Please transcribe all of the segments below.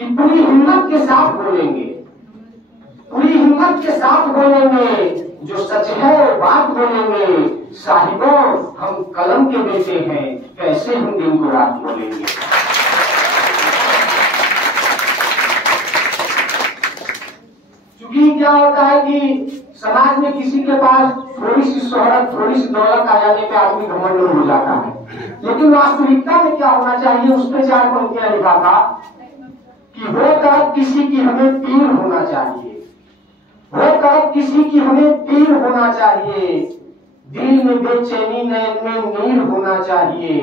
पूरी हिम्मत के साथ बोलेंगे, पूरी हिम्मत के साथ बोलेंगे, जो सच है वो बात बोलेंगे। साहिबों हम कलम के बेटे हैं, कैसे हम दिन को रात बोलेंगे। क्योंकि क्या होता है कि समाज में किसी के पास थोड़ी सी शोहरत, थोड़ी सी दौलत आ जाने पे आदमी घमंड हो जाता है, लेकिन वास्तविकता में क्या होना चाहिए, उस पर 4 पंक्तियां लिखा था कि वो तरफ किसी की हमें पीर होना चाहिए, वो तरफ किसी की हमें पीर होना चाहिए, दिल में बेचैनी नैन में नीर होना चाहिए,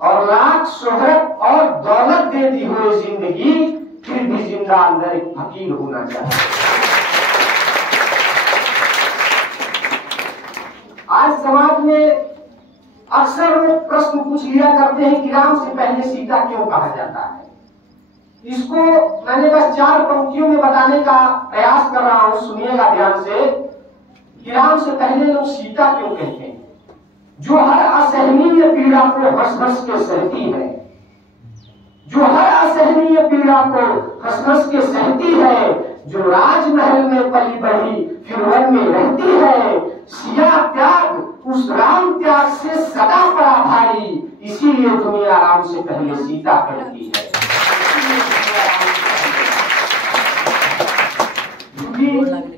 और लाख शोहरत और दौलत दे दी हुई जिंदगी फिर भी जिंदा अंदर एक फकीर होना चाहिए। आज समाज में अक्सर वो प्रश्न पूछ लिया करते हैं कि राम से पहले सीता क्यों कहा जाता है। इसको मैंने बस 4 पंक्तियों में बताने का प्रयास कर रहा हूं, सुनिएगा ध्यान से कि राम से पहले लोग सीता क्यों कहते हैं। जो हर असहनीय पीड़ा को हंस हंस के सहती है, जो हर असहनीय पीड़ा को हंस हंस के सहती है, जो राजमहल में पली बढ़ी फिर वन में रहती है, सिया त्याग उस राम त्याग से सदा पड़ा भारी, इसीलिए दुनिया राम से पहले सीता कहती है। क्योंकि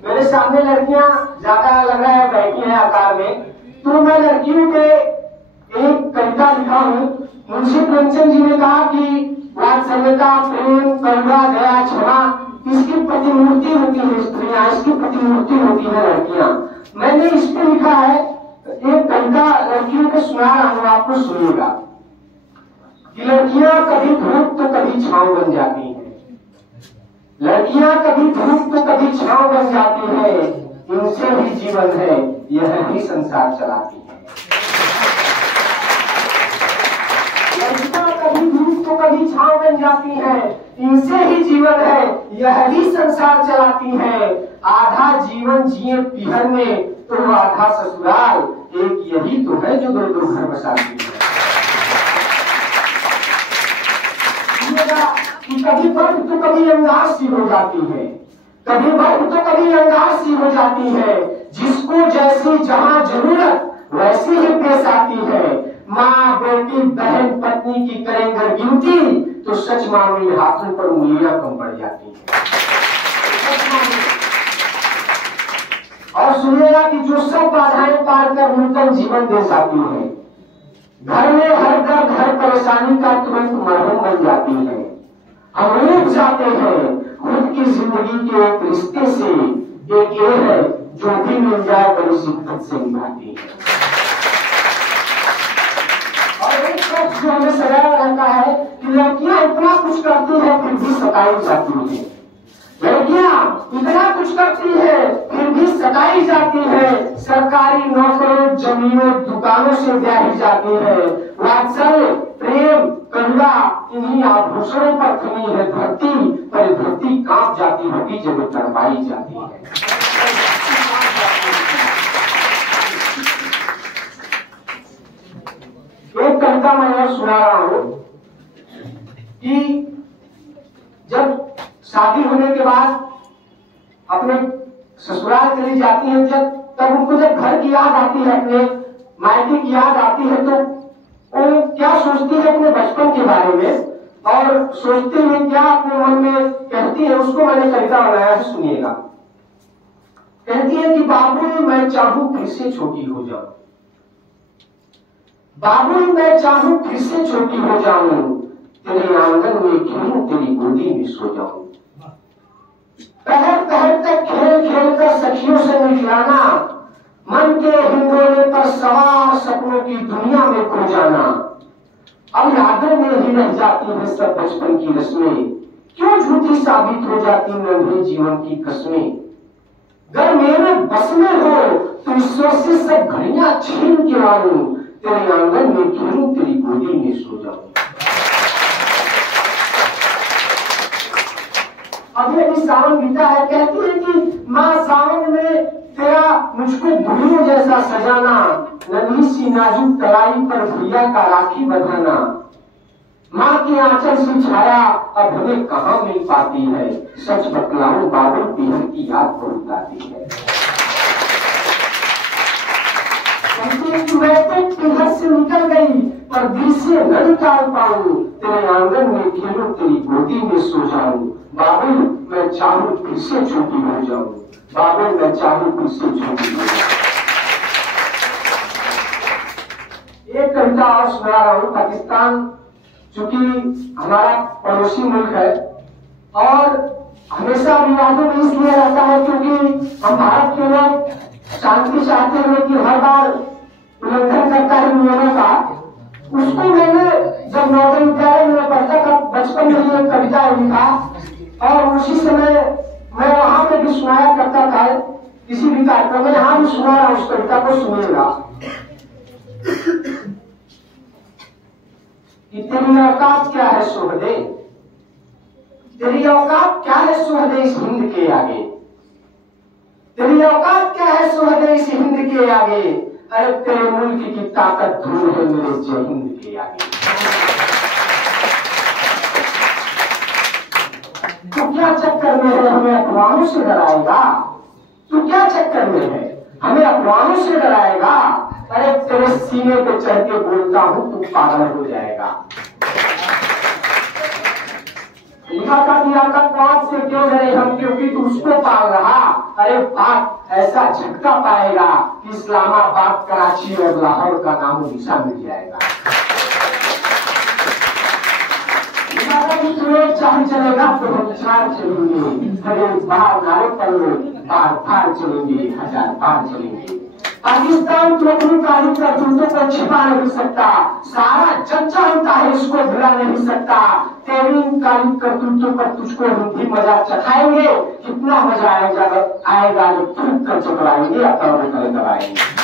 मेरे सामने लड़कियां ज्यादा लग रहा है बैठी हैं आकार में, तो मैं लड़कियों पे एक कविता लिखा हूं। मुंशी प्रेमचंद जी ने कहा कि वात्सल्यता, प्रेम, करुणा, दया, क्षमा, इसकी प्रतिमूर्ति होती है स्त्रियां, इसकी प्रतिमूर्ति होती है लड़कियां। मैंने इस पे लिखा है एक कविता, लड़कियों को सुना रहा हूं, आपको सुनिएगा कि लड़कियां कभी धूप तो कभी छांव बन जाती हैं, लड़कियां कभी धूप तो कभी छांव बन जाती है, इनसे भी जीवन है, यह भी संसार चलाती है। लड़कियां कभी धूप तो कभी छांव बन जाती है, इनसे ही जीवन है, यह भी संसार चलाती है। आधा जीवन जिए पीहर में तो आधा ससुराल, एक यही तो है जो 2 घर बसाती है। कि कभी बर्फ तो कभी अंगार सी हो जाती है, कभी बर्फ तो कभी अंगार सी हो जाती है, जिसको जैसी जहां जरूरत वैसी ही पेश आती है। माँ, बेटी, बहन, पत्नी की करें अगर गिनती तो सच मामूली हाथों पर उंगलियां कम पड़ जाती है। और सुनिएगा कि जो सब बाधाएं पार कर नूतन जीवन दे जाती है, घर में हर दर्द हर परेशानी का तुरंत मरहम बन जाती है। हम रूठ जाते हैं खुद की जिंदगी के एक रिश्ते से, एक ये है जो भी मिल जाए बड़ी शिद्दत से निभाती है। और एक शख्स जो हमें सजाया रहता है कि लड़कियां इतना कुछ करती है फिर भी सताई जाती है, लड़कियां इतना कुछ करती है फिर भी सताई जाती है, सरकारी नौकरों, जमीनों, दुकानों से ब्याही जाती है। वात्सल्य, प्रेम, करुणा इन्हीं आभूषणों पर थमी है धरती, पर धरती कांप जाती होगी जब तड़पाई जाती है। एक कविता मैं और सुना रहा हूं कि जब शादी होने के बाद अपने ससुराल चली जाती है, जब तब उनको जब घर की याद आती है, अपने मायके की याद आती है, तो वो क्या सोचती है अपने बचपन के बारे में, और सोचते हुए क्या अपने मन में कहती है, उसको मैंने कविता बनाया है, सुनिएगा। कहती है कि बाबू मैं चाहूं फिर से छोटी हो जाऊं, बाबू मैं चाहूं फिर से छोटी हो जाऊं, तेरे आंगन में खेलूं तेरी गोदी में सो जाऊं, पहर पहर तक खेल खेल कर सखियों से मिलाना, मन के हिंडोले पर सवार सपनों की दुनिया में खो जाना। अब यादों में ही रह जाती है सब बचपन की रस्में, क्यों झूठी साबित हो जाती नन्हे जीवन की कस्में। अगर मेरे बस में हो तो ईश्वर से सब घड़ियां छीन के लाऊं, तेरे आंगन में खेलूं तेरी गोदी में सो जाऊं। अभी अभी सावन बीता है, कहती है कि माँ सावन में तेरा मुझको गुड़ियों जैसा सजाना, नन्ही सी नाजुक कलाई पर भैया का राखी बंधाना, माँ के आंचल से छाया अब हमें कहाँ मिल पाती है। सच बतलाऊं बाबुल पीहर की याद बहुत आती है। मैं तो पीहर से निकल गई पर दिल से न निकाल पाऊं। तेरे आंगन में खेलूं तेरी गोदी में सो जाऊं। बाबुल मैं चाहूं फिर से छोटी हो जाऊं। बाबुल मैं चाहूं फिर से छोटी हो जाऊं। एक कविता और सुना रहा हूं। पाकिस्तान चूंकि हमारा पड़ोसी मुल्क है और हमेशा विवादों में इसलिए रहता है क्योंकि हम भारत के लोग शांति चाहते हैं कि हर बार उल्लंघन करता है नियमों का। उसको मैंने जब नवोदय विद्यालय में पढ़ता था बचपन में एक कविता लिखा और उसी समय मैं वहां पे भी सुनाया करता था किसी भी कार्यक्रम में। यहाँ भी सुना रहा उस कविता को सुनिएगा कि तेरी औकात क्या है सोहदे, तेरी औकात क्या है सोहदे इस हिंद के आगे। तेरी औकात क्या है सोहदे इस हिंद के आगे। अरे तेरे मुल्क की ताकत धूल है मेरे जय हिंद के आगे। तू क्या चक्कर में है हमें अफवाहों से डराएगा। तू क्या चक्कर में है हमें अफवाहों से डराएगा। अरे तेरे सीने पे चढ़ के बोलता हूं तू पागल हो जाएगा। लिखा था कि आतंकवाद से क्यों डरे हम क्योंकि तू उसको पाल रहा। अरे बात ऐसा झटका पाएगा कि इस्लामाबाद कराची और लाहौर का नाम निशान मिल जाएगा। चार चलेगा तो हम चार चलेंगे। अरे बाहर नारे पर बार बार चलेंगे हजार बार चलेंगे। पाकिस्तान तो अपनी काली करतूतों को छिपा नहीं सकता। सारा जग जानता है इसको भुला नहीं सकता। तेरी काली करतूतों पर तुझको हम भी मजा चखाएंगे। कितना मजा आएगा जब थूक कर चकराएंगे या करोड़ कर दबाएंगे।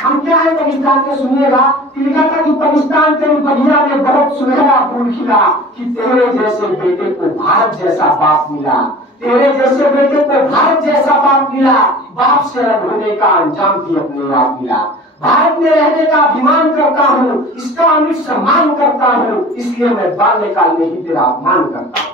हम क्या है पाकिस्तान के सुनिएगा। लिखा था कि पाकिस्तान तेरी बगिया में बहुत सुनहरा फूल खिला कि तेरे जैसे बेटे को भारत जैसा बाप मिला। तेरे जैसे बेटे को भारत जैसा बाप मिला। बाप से अलग होने का अंजाम भी अपने आप मिला। भारत में रहने का अभिमान करता हूँ, इसका अमिट सम्मान करता हूँ, इसलिए मैं बाल्यकाल में ही तेरा अपमान करता हूँ।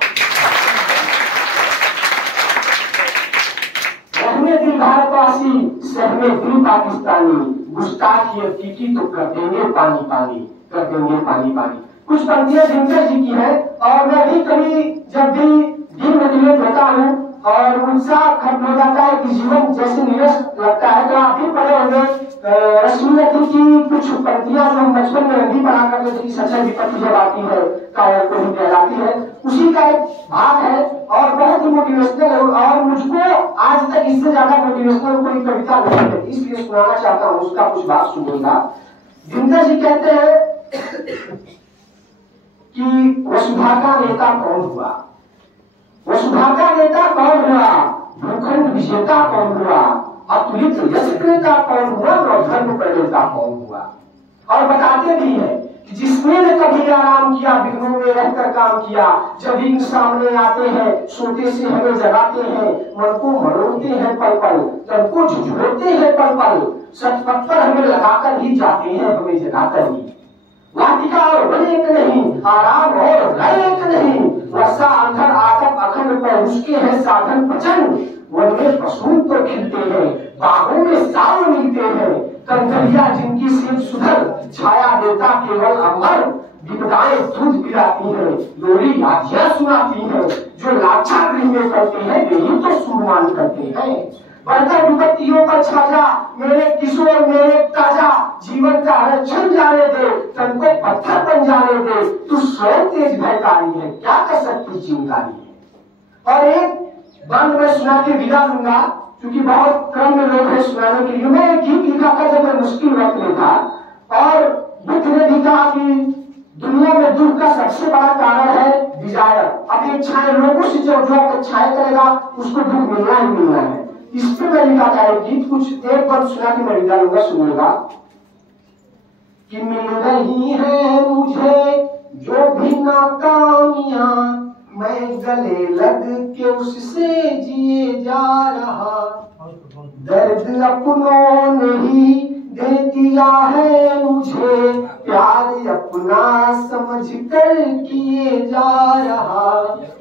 रहने दिल भारतवासी सहमे दिल पाकिस्तानी। गुस्ताखी और कीकी तो कर देंगे पानी पानी, कर देंगे पानी पानी। कुछ पंक्तियां दिनकर जी की है और मैं भी कभी जब भी डिमोटिवेट होता हूँ और उत्साह खत्म हो जाता है कि जीवन जैसे निरस लगता है तो आप भी पढ़े होंगे रसूलती की कुछ पंक्तियां जो हम बचपन में हिंदी पढ़ा करते थे कि सच्चाई विपत्ति जब आती है कायर को ही कहलाती है। उसी का एक भाग है और बहुत ही मोटिवेशनल है और मुझको आज तक इससे ज्यादा मोटिवेशनल कोई कविता नहीं है, इसलिए सुनाना चाहता हूँ। उसका कुछ बात सुनिएगा। दिनकर जी कहते हैं कि वसुधा का नेता कौन हुआ। वसुधा का नेता कौन हुआ। भूखंड विजेता कौन हुआ। अतुलित यश क्रेता कौन हुआ और धर्म प्रणेता कौन हुआ। और बताते भी है कि जिसने ने कभी आराम किया विघ्नों में रहकर काम किया। जब विघ्न सामने आते हैं सोते से हमें जगाते हैं। मन को मरोड़ते हैं पल पल, तन को झुझोड़ते हैं पल पल। सचपथ पर हमें लगाकर ही जाते हैं हमें जगाकर ही। वाटिका और वन एक नहीं, आराम और लय एक नहीं। वर्षा अंधर आतप अखंड पर उसके हैं साधन प्रचंड। वन में पशु तो खिलते हैं, बागों में साव मिलते हैं। कंकरिया जिनकी सीध सुधर छाया देता केवल अमर। विपदाएं दूध पिलाती है, लोरी लाठियां सुनाती है। जो लाक्षा गृह में करते हैं यही तो सूरमान करते हैं। बढ़कर विपत्तियों पर छाजा मेरे किशोर मेरे ताजा। जीवन का आरक्षण जाने दे, तन को पत्थर बन जाने दे। तू स्वयं तेज भयकारी है, क्या कर सकती चिंगारी है। और एक बंद में सुना के विदा लूंगा क्योंकि बहुत कम लोग हैं सुनाने के लिए। मैं एक गीत लिखा था जब मैं मुश्किल वक्त में था और बुद्ध ने भी कहा कि दुनिया में दुख का सबसे बड़ा कारण है डिजायर, अपेक्षाएं। लोगों से जो अपेक्षाएं करेगा उसको दुख मिलना ही मिलना है। इस पे मैं लिखा था एक गीत, कुछ एक बार सुना के मैं विदा लूंगा, सुनिएगा। कि मिल रही है मुझे जो भी नाकामियां, मैं गले लग के उससे जिए जा रहा। दर्द अपनों ने ही दे दिया है समझ कर किए जा रहा।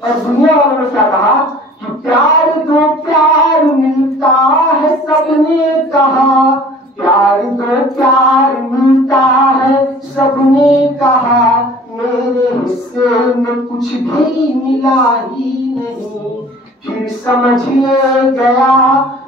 और दुनिया वालों ने क्या कहा कि प्यार दो प्यार मिलता है, सबने कहा प्यार दो प्यार मिलता है, सबने कहा मेरे हिस्से में कुछ भी मिला ही नहीं। फिर समझिए गया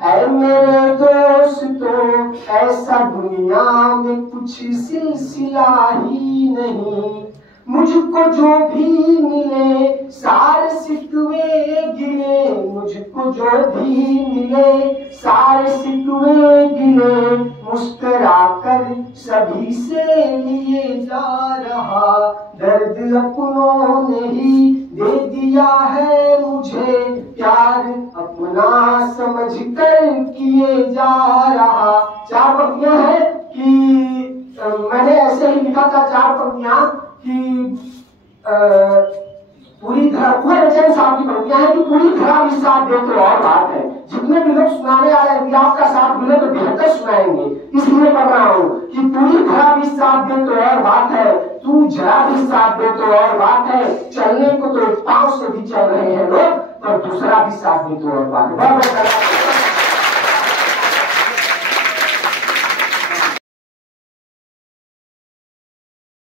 ऐ मेरे दोस्तों, ऐसा दुनिया में कुछ सिलसिला ही नहीं। मुझको जो भी मिले सारे सिकवे गिले, मुझको जो भी मिले सारे सिकवे गिले, मुस्कुरा कर सभी से लिए जा रहा। दर्द अपनों ने ही दे दिया है मुझे, प्यार अपना समझ कर किए जा रहा। 4 पंक्तियां हैं कि मैंने ऐसे ही लिखा था 4 पंक्तियां कि पूरी धरा रचन साहब की पंक्तियां हैं कि पूरी धरा भी साथ दे तो और बात है। जितने भी लोग सुनाने आ रहे हैं आपका साथ मिले तो बेहतर सुनाएंगे, इसलिए पढ़ रहा हूँ कि पूरी धरा भी साथ दे तो और बात है, तू जरा भी साथ दे तो और बात है। चलने को तो 1 पांव से भी चल रहे हैं लोग, पर दूसरा भी साथ दे तो और बात है।